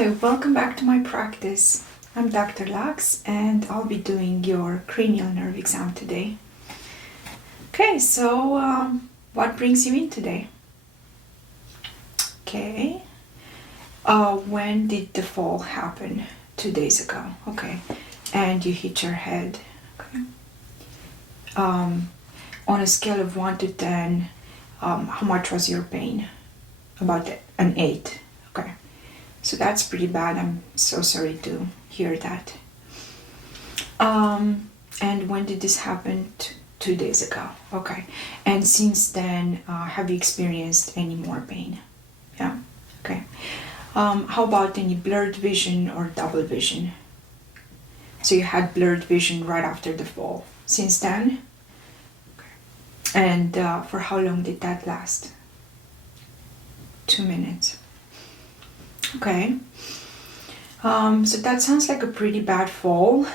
Hi, welcome back to my practice. I'm Dr. Lux and I'll be doing your cranial nerve exam today. Okay, so what brings you in today? Okay, when did the fall happen? 2 days ago. Okay, and you hit your head. Okay. On a scale of 1 to 10, how much was your pain? About an 8. Okay. So that's pretty bad. I'm so sorry to hear that. And when did this happen? 2 days ago. Okay. And since then, have you experienced any more pain? Yeah. Okay. How about any blurred vision or double vision? So you had blurred vision right after the fall. Since then? Okay. And for how long did that last? 2 minutes. Okay, so that sounds like a pretty bad fall.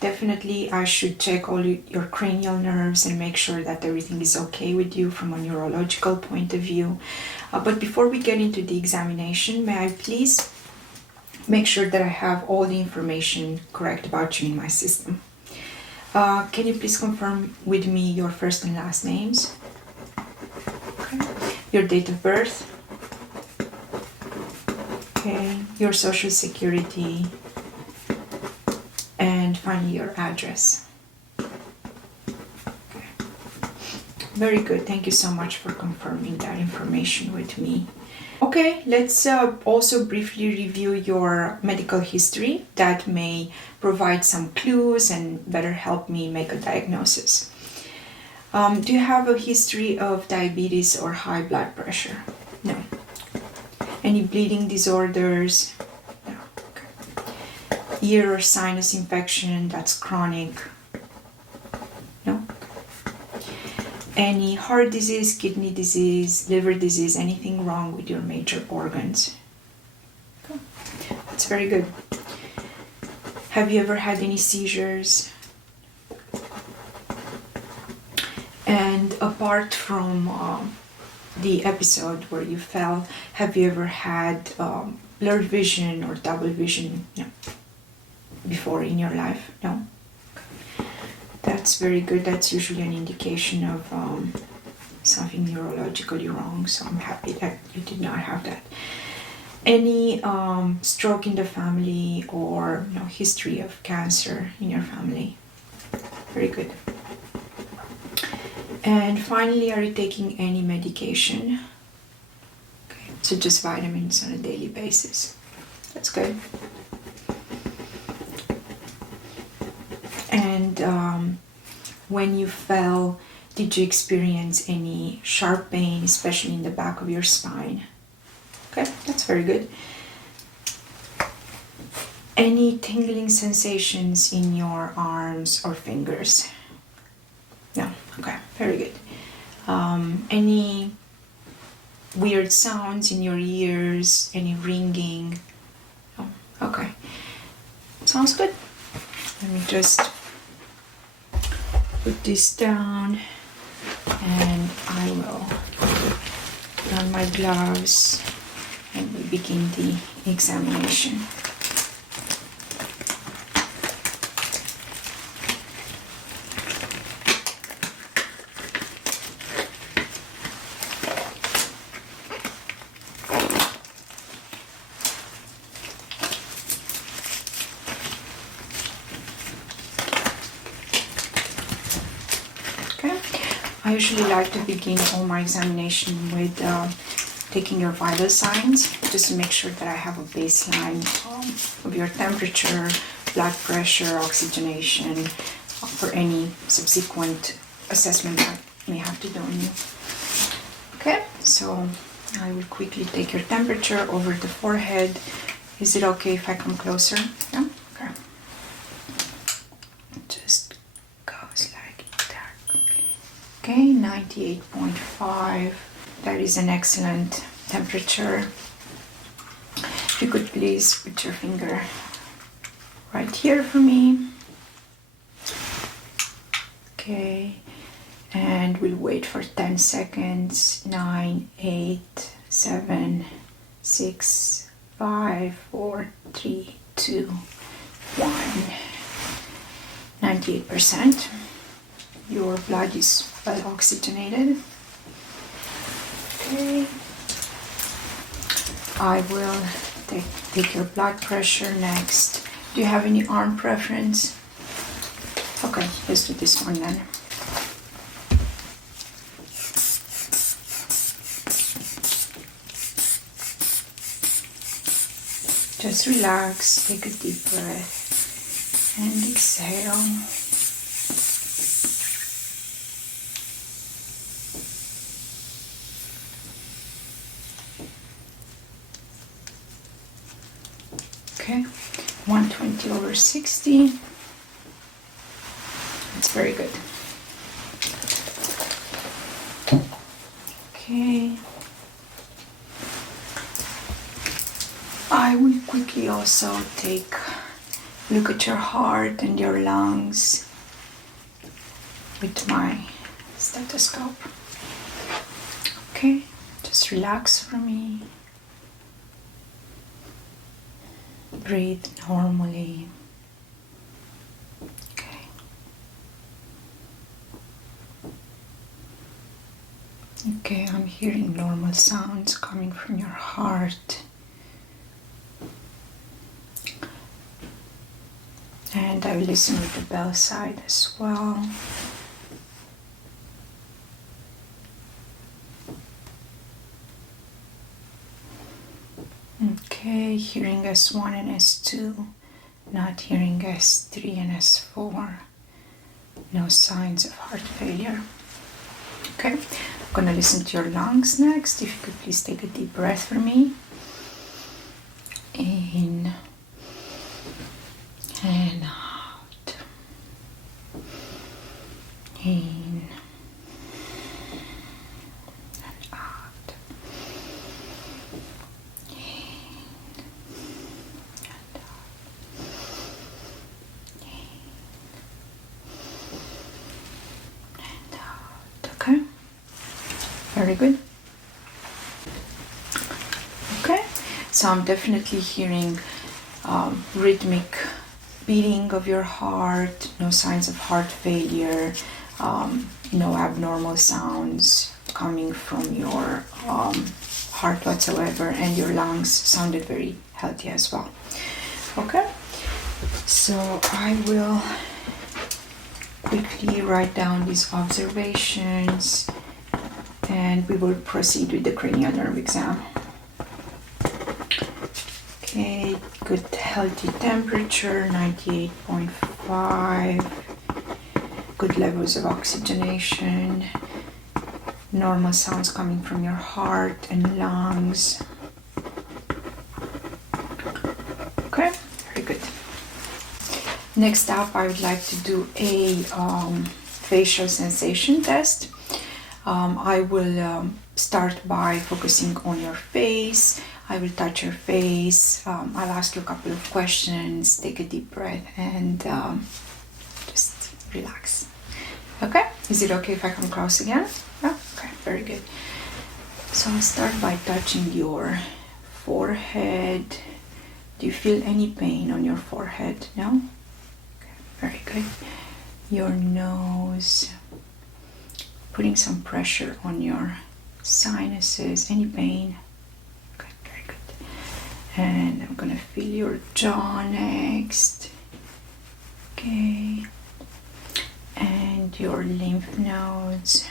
Definitely I should check all your cranial nerves and make sure that everything is okay with you from a neurological point of view. But before we get into the examination, may I please make sure that I have all the information correct about you in my system. Can you please confirm with me your first and last names? Okay. Your date of birth? Okay, your social security, and finally your address. Okay. Very good. Thank you so much for confirming that information with me. Okay, let's also briefly review your medical history that may provide some clues and better help me make a diagnosis. Do you have a history of diabetes or high blood pressure? No. Any bleeding disorders? No. Okay. Ear or sinus infection that's chronic? No. Any heart disease, kidney disease, liver disease, anything wrong with your major organs? Okay. That's very good. Have you ever had any seizures? And apart from the episode where you fell, have you ever had blurred vision or double vision? No. Before in your life? No. That's very good. That's usually an indication of something neurologically wrong, so I'm happy that you did not have that. Any stroke in the family or history of cancer in your family? Very good. And finally, are you taking any medication? Okay, so just vitamins on a daily basis. That's good. And when you fell, did you experience any sharp pain, especially in the back of your spine? Okay, that's very good. Any tingling sensations in your arms or fingers? No. Okay, very good. Any weird sounds in your ears? Any ringing? Oh, okay. Sounds good. Let me just put this down and I will put on my gloves and we begin the examination. I usually like to begin all my examination with taking your vital signs, just to make sure that I have a baseline of your temperature, blood pressure, oxygenation, for any subsequent assessment I may have to do on you. Okay, so I will quickly take your temperature over the forehead. Is it okay if I come closer? Yeah? Okay. Just goes like that. Okay, 98.5. That is an excellent temperature. If you could please put your finger right here for me. Okay, and we'll wait for 10 seconds. 9, 8, 7, 6, 5, 4, 3, 2, 1. 98%. Your blood is well oxygenated. Okay. I will take your blood pressure next. Do you have any arm preference? Okay, let's do this one then. Just relax, take a deep breath and exhale. Okay, 120/60. It's very good. Okay. I will quickly also take a look at your heart and your lungs with my stethoscope. Okay, just relax for me. Breathe normally. Okay. Okay, I'm hearing normal sounds coming from your heart. And I will listen with the bell side as well. Okay, hearing S1 and S2, not hearing S3 and S4. No signs of heart failure. Okay, I'm gonna listen to your lungs next. If you could please take a deep breath for me. In and out. In and out. Okay, very good. Okay, so I'm definitely hearing rhythmic beating of your heart, no signs of heart failure, no abnormal sounds coming from your heart whatsoever, and your lungs sounded very healthy as well. Okay, so I will quickly write down these observations and we will proceed with the cranial nerve exam. Okay, good healthy temperature, 98.5, good levels of oxygenation, normal sounds coming from your heart and lungs. Okay, very good. Next up, I would like to do a facial sensation test. I will start by focusing on your face. I will touch your face. I'll ask you a couple of questions. Take a deep breath and just relax. Okay? Is it okay if I come close again? Yeah? Okay, very good. So I'll start by touching your forehead. Do you feel any pain on your forehead? No? Very good. Your nose, putting some pressure on your sinuses. Any pain? Okay, very good. And I'm gonna feel your jaw next. Okay. And your lymph nodes.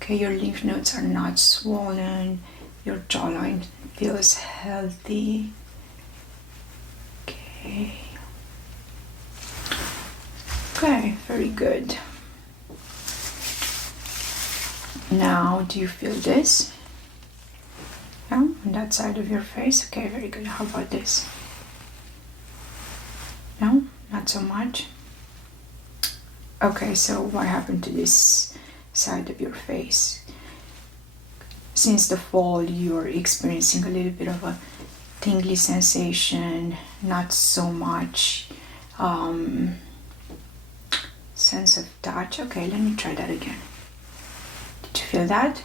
Okay, your lymph nodes are not swollen. Your jawline feels healthy. Okay. Okay, very good. Now, do you feel this? Yeah, on that side of your face? Okay, very good. How about this? No, not so much. Okay, so what happened to this side of your face? Since the fall, you're experiencing a little bit of a tingly sensation, not so much sense of touch. Okay, let me try that again. Did you feel that?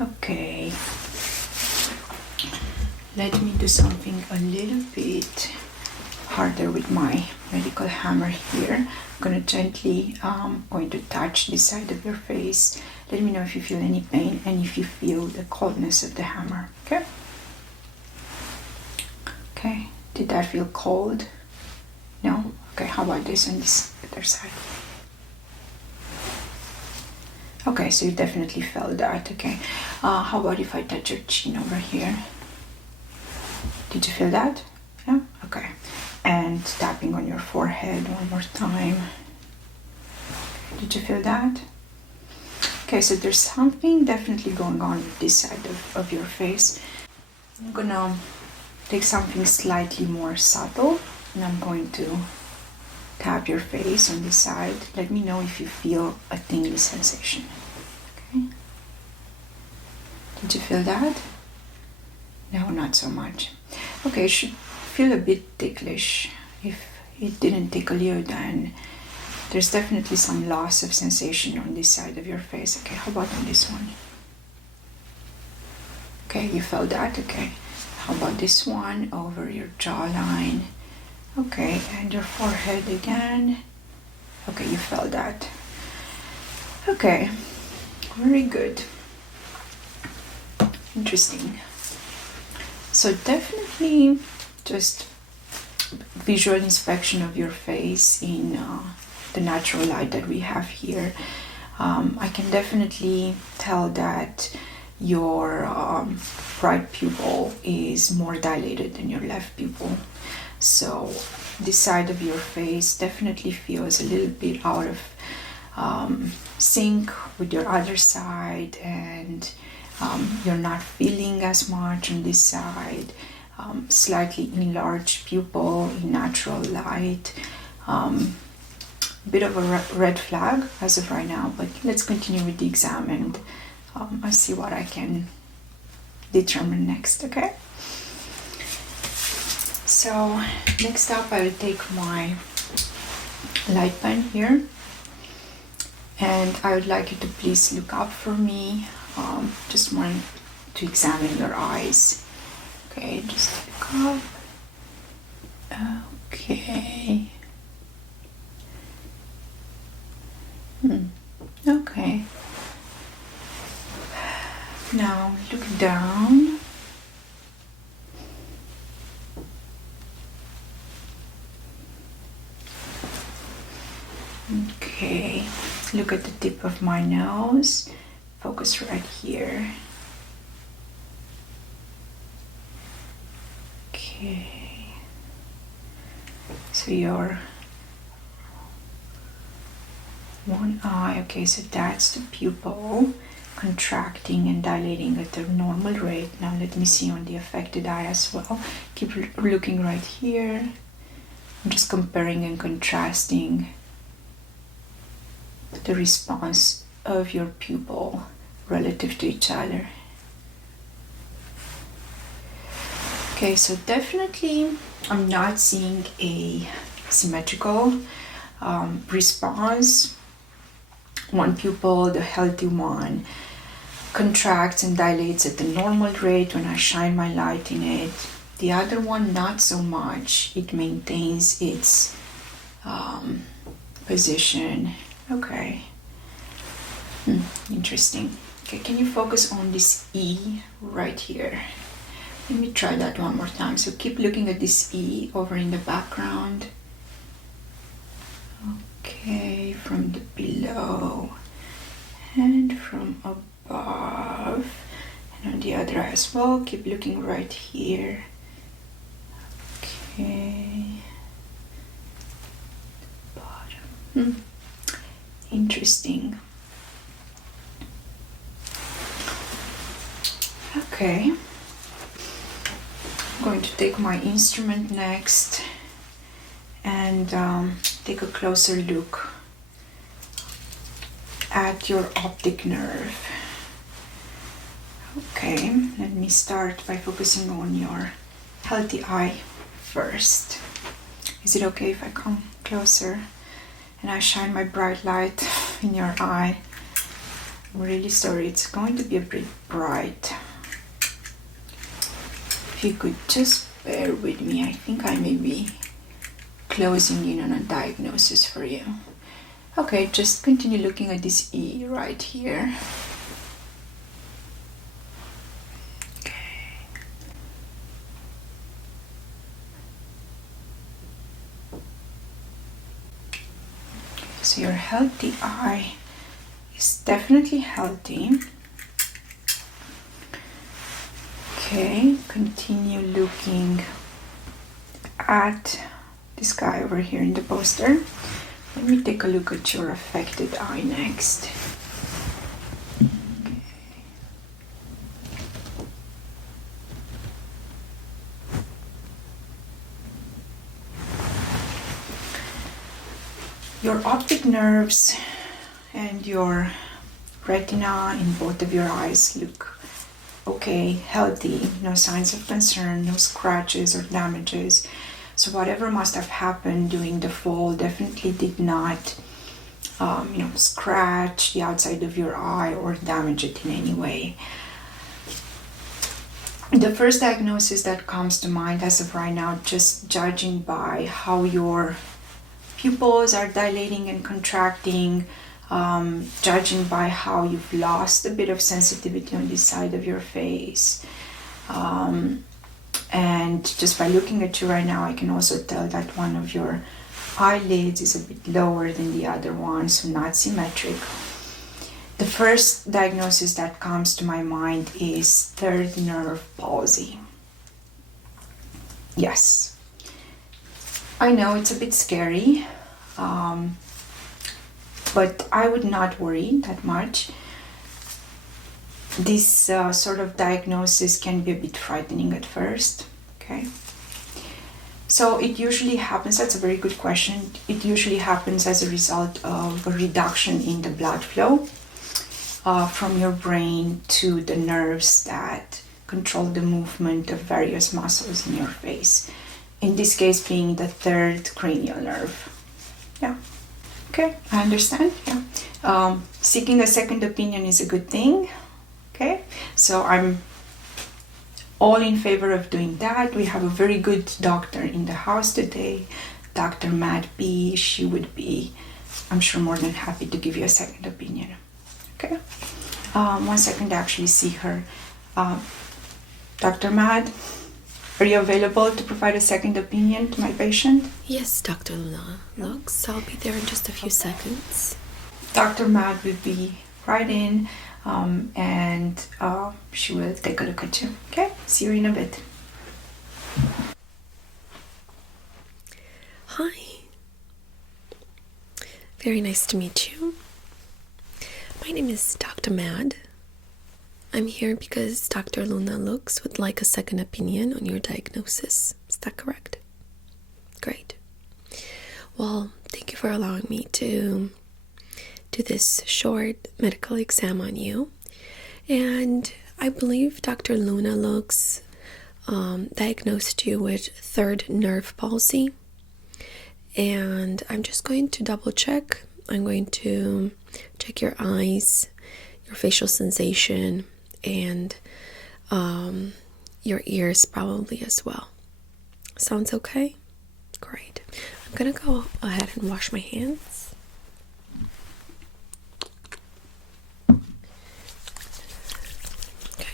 Okay. let me do something a little bit harder with my medical hammer here. I'm gonna gently going to touch this side of your face. Let me know if you feel any pain and if you feel the coldness of the hammer. Okay. Okay. Did that feel cold? No? Okay, how about this on this other side? Okay, so you definitely felt that. Okay. How about if I touch your chin over here? Did you feel that? Yeah? Okay. And tapping on your forehead one more time. Did you feel that? Okay, so there's something definitely going on with this side of your face. I'm gonna take something slightly more subtle and I'm going to tap your face on this side. Let me know if you feel a tingly sensation. Okay. Did you feel that? No, not so much. Okay, it should feel a bit ticklish. If it didn't tickle you, then there's definitely some loss of sensation on this side of your face. Okay, how about on this one? Okay, you felt that? Okay. How about this one over your jawline? Okay, and your forehead again. Okay, you felt that. Okay, very good. Interesting. So definitely just visual inspection of your face in the natural light that we have here. I can definitely tell that your right pupil is more dilated than your left pupil. So this side of your face definitely feels a little bit out of sync with your other side, and you're not feeling as much on this side. Slightly enlarged pupil in natural light. Bit of a red flag as of right now, but let's continue with the exam and I'll see what I can determine next, okay? So next up I'll take my light pen here and I would like you to please look up for me. Just want to examine your eyes. Okay, just look up. Okay. Okay. Now look down. Okay. Look at the tip of my nose. Focus right here. Okay. So your one eye, okay, so that's the pupil contracting and dilating at the normal rate. Now let me see on the affected eye as well. Keep looking right here. I'm just comparing and contrasting the response of your pupil relative to each other. Okay, so definitely I'm not seeing a symmetrical response. One pupil, the healthy one, contracts and dilates at the normal rate when I shine my light in it. The other one, not so much. It maintains its position. Okay. Interesting. Okay, can you focus on this E right here? Let me try that one more time. So keep looking at this E over in the background. Okay, from the below and from above and on the other eye as well. Keep looking right here. Okay. Bottom. Interesting. Okay. I'm going to take my instrument next and take a closer look at your optic nerve. Okay, let me start by focusing on your healthy eye first. Is it okay if I come closer and I shine my bright light in your eye? I'm really sorry, it's going to be a bit bright. If you could just bear with me, I think I may be closing in on a diagnosis for you. Okay, just continue looking at this E right here. Okay. So your healthy eye is definitely healthy. Okay, continue looking at this guy over here in the poster. Let me take a look at your affected eye next. Okay. Your optic nerves and your retina in both of your eyes look okay, healthy, no signs of concern, no scratches or damages. So whatever must have happened during the fall definitely did not, scratch the outside of your eye or damage it in any way. The first diagnosis that comes to mind as of right now, just judging by how your pupils are dilating and contracting, judging by how you've lost a bit of sensitivity on this side of your face. And just by looking at you right now, I can also tell that one of your eyelids is a bit lower than the other one, so not symmetric. The first diagnosis that comes to my mind is third nerve palsy. Yes. I know it's a bit scary, but I would not worry that much. This sort of diagnosis can be a bit frightening at first, okay? So it usually happens, that's a very good question, it usually happens as a result of a reduction in the blood flow from your brain to the nerves that control the movement of various muscles in your face. In this case being the third cranial nerve. Yeah. Okay, I understand. Yeah. Seeking a second opinion is a good thing. Okay, so I'm all in favor of doing that. We have a very good doctor in the house today, Dr. Matt B. She would be, I'm sure, more than happy to give you a second opinion. Okay, 1 second to actually see her. Dr. Matt, are you available to provide a second opinion to my patient? Yes, Dr. Luna. Looks, I'll be there in just a few seconds. Dr. Matt will be right in. And she will take a look at you. Okay, see you in a bit. Hi. Very nice to meet you. My name is Dr. Mad. I'm here because Dr. Luna Looks would like a second opinion on your diagnosis. Is that correct? Great. Well, thank you for allowing me to do this short medical exam on you. And I believe Dr. Luna Looks diagnosed you with third nerve palsy. And I'm just going to double check. I'm going to check your eyes, your facial sensation, and your ears probably as well. Sounds okay? Great. I'm gonna go ahead and wash my hands.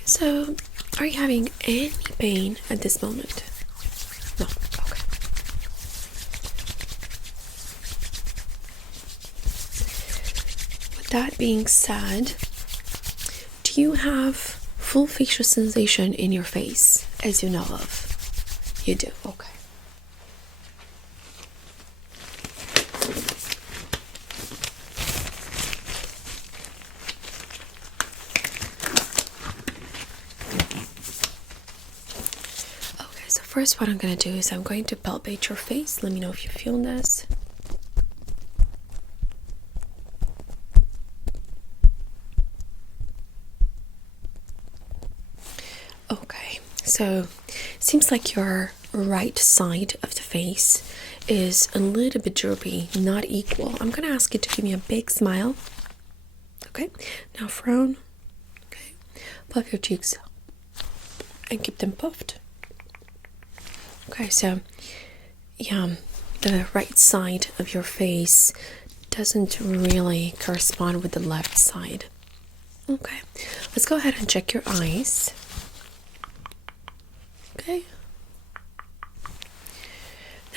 So, are you having any pain at this moment? No. Okay. With that being said, do you have full facial sensation in your face, as you know of? You do. Okay. First, what I'm going to do is I'm going to palpate your face. Let me know if you feel this. Okay, so seems like your right side of the face is a little bit droopy, not equal. I'm going to ask you to give me a big smile. Okay, now frown. Okay, puff your cheeks and keep them puffed. Okay, so yeah, the right side of your face doesn't really correspond with the left side. Okay, let's go ahead and check your eyes. Okay.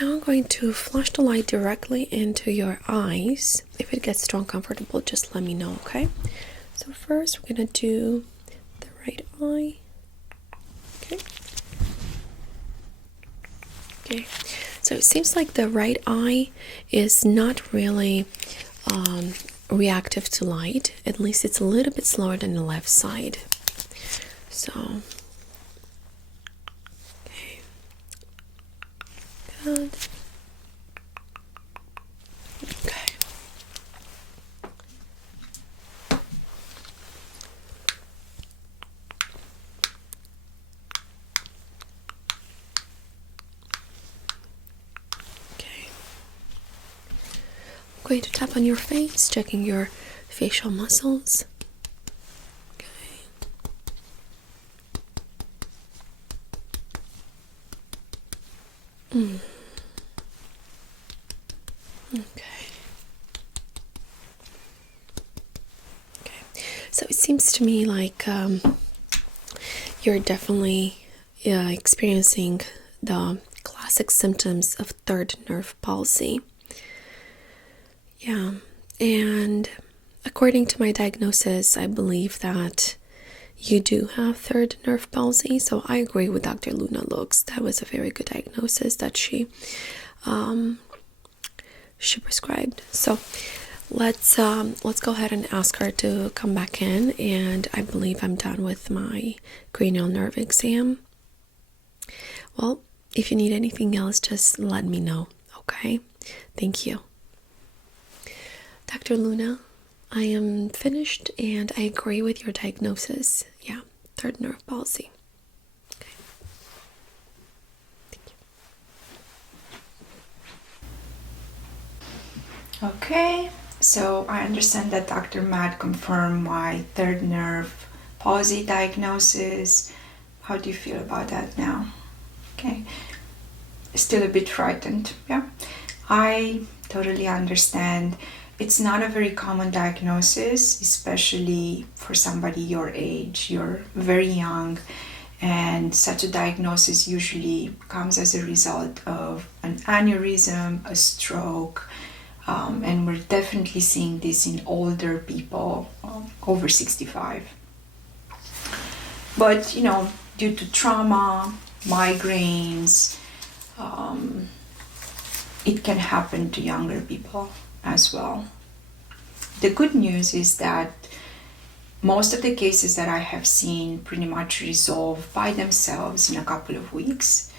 Now I'm going to flash the light directly into your eyes. If it gets too uncomfortable, just let me know, okay? So first we're gonna do the right eye. Okay. Okay. So it seems like the right eye is not really reactive to light. At least it's a little bit slower than the left side. So, okay. Good. Okay. Okay. I'm going to tap on your face, checking your facial muscles. Okay. Okay. Okay. So it seems to me like you're definitely experiencing the classic symptoms of third nerve palsy. Yeah, and according to my diagnosis, I believe that you do have third nerve palsy. So I agree with Dr. Luna Lux. That was a very good diagnosis that she prescribed. So let's go ahead and ask her to come back in, and I believe I'm done with my cranial nerve exam. Well, if you need anything else, just let me know, okay? Thank you. Dr. Luna, I am finished and I agree with your diagnosis. Yeah, third nerve palsy. Okay. Thank you. Okay, so I understand that Dr. Matt confirmed my third nerve palsy diagnosis. How do you feel about that now? Okay, still a bit frightened, yeah? I totally understand. It's not a very common diagnosis, especially for somebody your age. You're very young, and such a diagnosis usually comes as a result of an aneurysm, a stroke, and we're definitely seeing this in older people over 65. But, you know, due to trauma, migraines, it can happen to younger people as well. The good news is that most of the cases that I have seen pretty much resolve by themselves in a couple of weeks.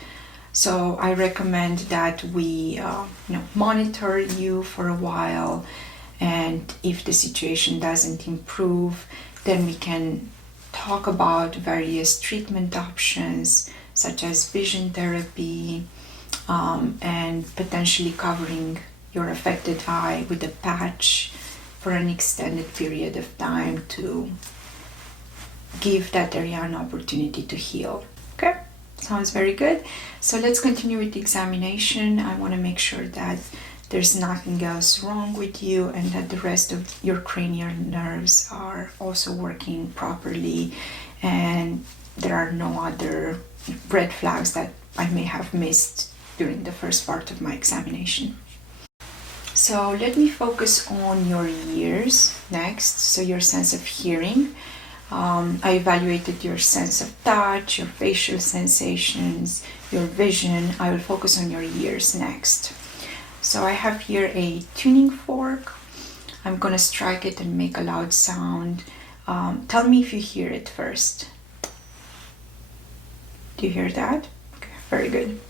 So I recommend that we monitor you for a while, and if the situation doesn't improve, then we can talk about various treatment options such as vision therapy, and potentially covering your affected eye with a patch for an extended period of time to give that area an opportunity to heal. Okay, sounds very good. So let's continue with the examination. I want to make sure that there's nothing else wrong with you and that the rest of your cranial nerves are also working properly and there are no other red flags that I may have missed during the first part of my examination. So let me focus on your ears next, so your sense of hearing. I evaluated your sense of touch, your facial sensations, your vision. I will focus on your ears next. So I have here a tuning fork. I'm gonna strike it and make a loud sound. Tell me if you hear it first. Do you hear that? Okay, very good.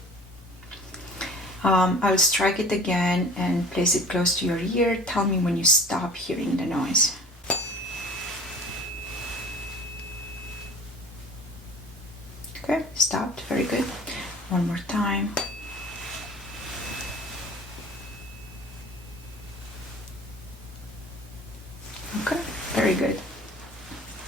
I'll strike it again and place it close to your ear. Tell me when you stop hearing the noise. Okay, stopped. Very good. One more time. Okay, very good.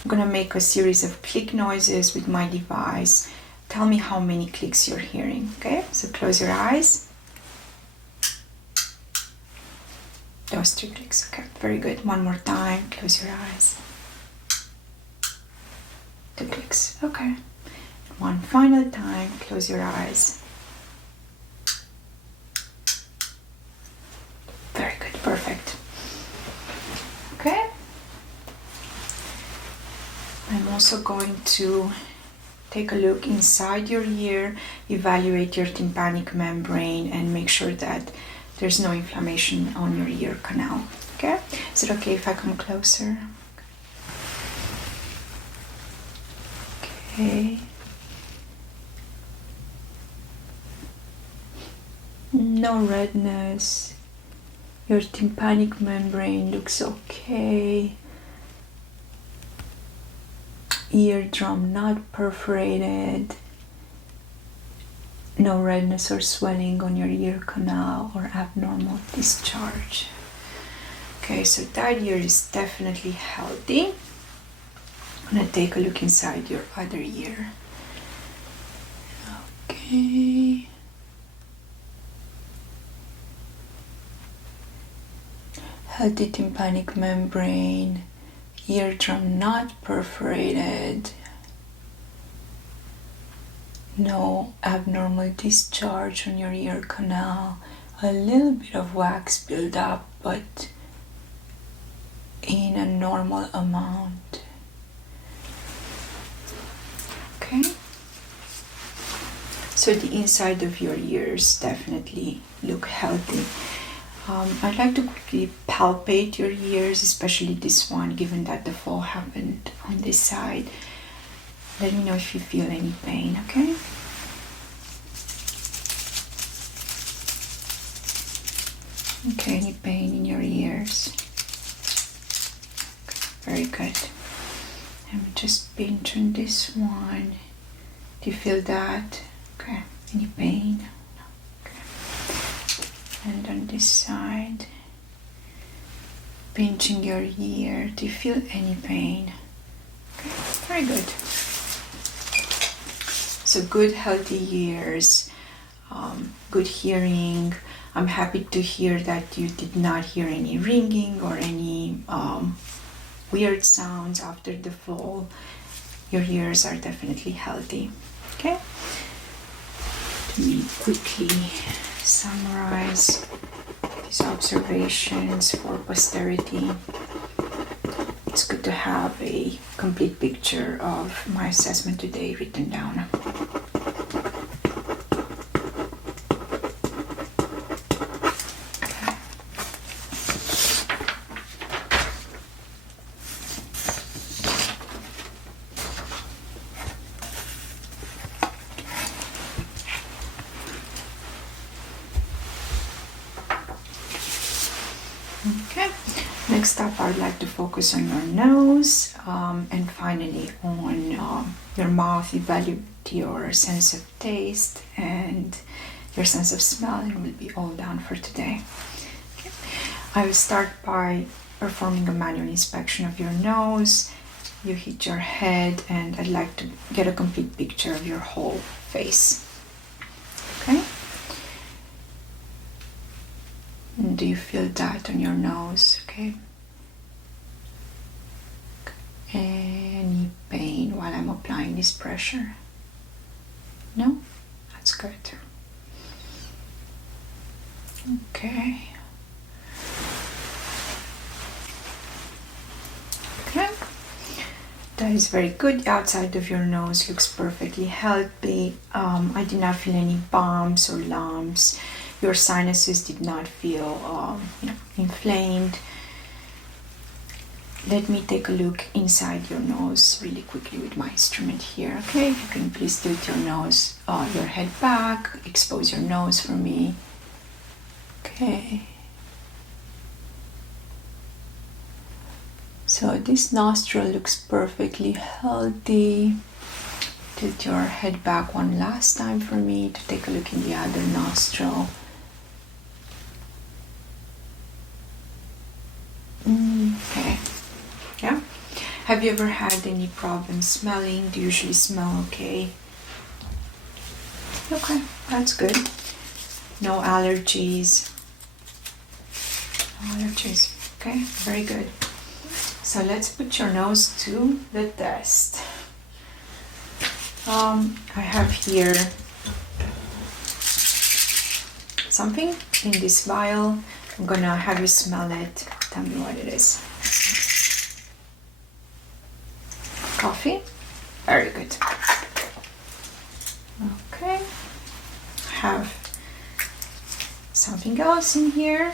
I'm gonna make a series of click noises with my device. tell me how many clicks you're hearing. Okay, so close your eyes. Those 3 clicks. Okay, very good. One more time. Close your eyes. 2 clicks. Okay. One final time. Close your eyes. Very good. Perfect. Okay. I'm also going to take a look inside your ear, evaluate your tympanic membrane, and make sure that there's no inflammation on your ear canal. Okay? Is it okay if I come closer? Okay. No redness. Your tympanic membrane looks okay. Eardrum not perforated. No redness or swelling on your ear canal or abnormal discharge. Okay, so that ear is definitely healthy. I'm gonna take a look inside your other ear. Okay. Healthy tympanic membrane. Eardrum not perforated. No abnormal discharge on your ear canal. A little bit of wax buildup, but in a normal amount. Okay. So the inside of your ears definitely look healthy. I'd like to quickly palpate your ears, especially this one, given that the fall happened on this side. Let me know if you feel any pain, okay? Okay, any pain in your ears? Okay, very good. Let me just pinch on this one. Do you feel that? Okay, any pain? And on this side, pinching your ear. Do you feel any pain? Okay, very good. So good, healthy ears, good hearing. I'm happy to hear that you did not hear any ringing or any weird sounds after the fall. Your ears are definitely healthy. Okay. Let me quickly summarize these observations for posterity. It's good to have a complete picture of my assessment today written down. Okay, next up I'd like to focus on your nose and finally on your mouth. Evaluate your sense of taste and your sense of smell, and we'll be all done for today. Okay. I will start by performing a manual inspection of your nose. You hit your head and I'd like to get a complete picture of your whole face. Okay. Do you feel that on your nose? Okay. Any pain while I'm applying this pressure? No? That's good. Okay. Okay. That is very good. The outside of your nose looks perfectly healthy. I did not feel any bumps or lumps. Your sinuses did not feel inflamed. Let me take a look inside your nose really quickly with my instrument here. Okay, you can please tilt your nose, your head back, expose your nose for me. Okay. So this nostril looks perfectly healthy. Tilt your head back one last time for me to take a look in the other nostril. Okay. Yeah. Have you ever had any problems smelling? Do you usually smell okay? Okay, that's good. No allergies. No allergies. Okay, very good. So let's put your nose to the test. I have here something in this vial. I'm gonna have you smell it. Tell me what it is. Coffee? Very good. Okay. I have something else in here.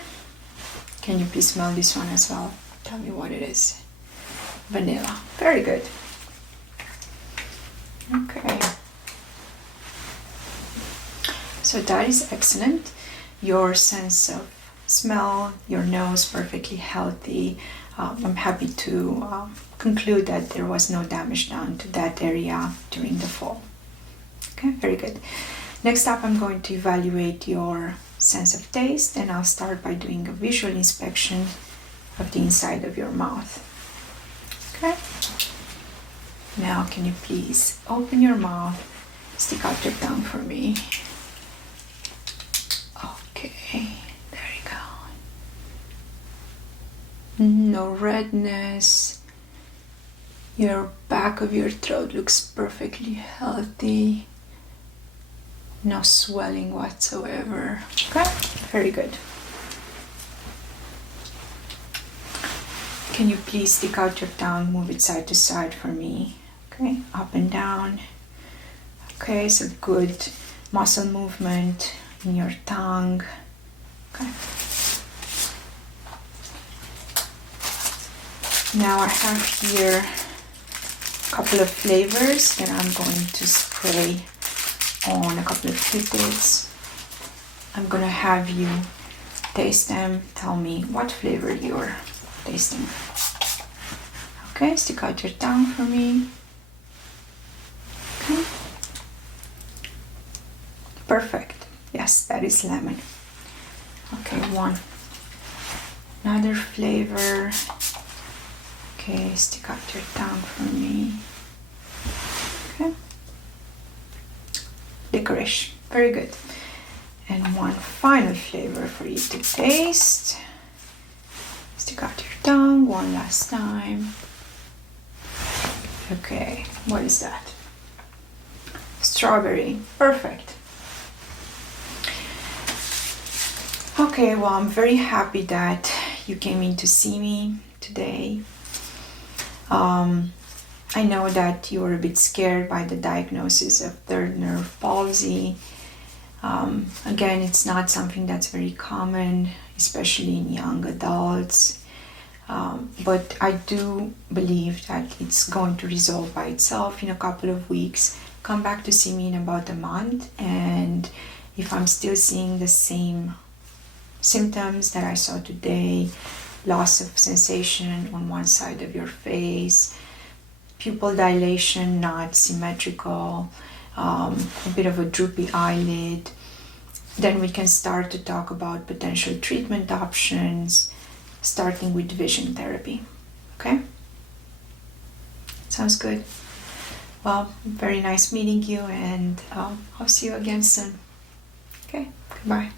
Can you please smell this one as well? Tell me what it is. Vanilla. Very good. Okay. So that is excellent. Your sense of smell, your nose perfectly healthy. I'm happy to conclude that there was no damage done to that area during the fall. Okay, very good. Next up, I'm going to evaluate your sense of taste, and I'll start by doing a visual inspection of the inside of your mouth. Okay. Now, can you please open your mouth, stick out your tongue for me. Okay, there you go. No redness. Your back of your throat looks perfectly healthy. No swelling whatsoever. Okay, very good. Can you please stick out your tongue, move it side to side for me? Okay, up and down. Okay, so good muscle movement in your tongue. Okay. Now I have here a couple of flavors that I'm going to spray on a couple of Q-tips. I'm gonna have you taste them. Tell me what flavor you're tasting. Okay, stick out your tongue for me. Okay. Perfect. Yes, that is lemon. Okay, one. Another flavor. Okay, stick out your tongue for me. Okay. Licorice. Very good. And one final flavor for you to taste. Stick out your tongue one last time. Okay, what is that? Strawberry. Perfect. Okay, well, I'm very happy that you came in to see me today. I know that you were a bit scared by the diagnosis of third nerve palsy. Again, it's not something that's very common, especially in young adults. But I do believe that it's going to resolve by itself in a couple of weeks. Come back to see me in about a month, and if I'm still seeing the same symptoms that I saw today, loss of sensation on one side of your face, pupil dilation not symmetrical, a bit of a droopy eyelid, then we can start to talk about potential treatment options, starting with vision therapy. Okay? Sounds good. Well, very nice meeting you, and I'll see you again soon. Okay, goodbye.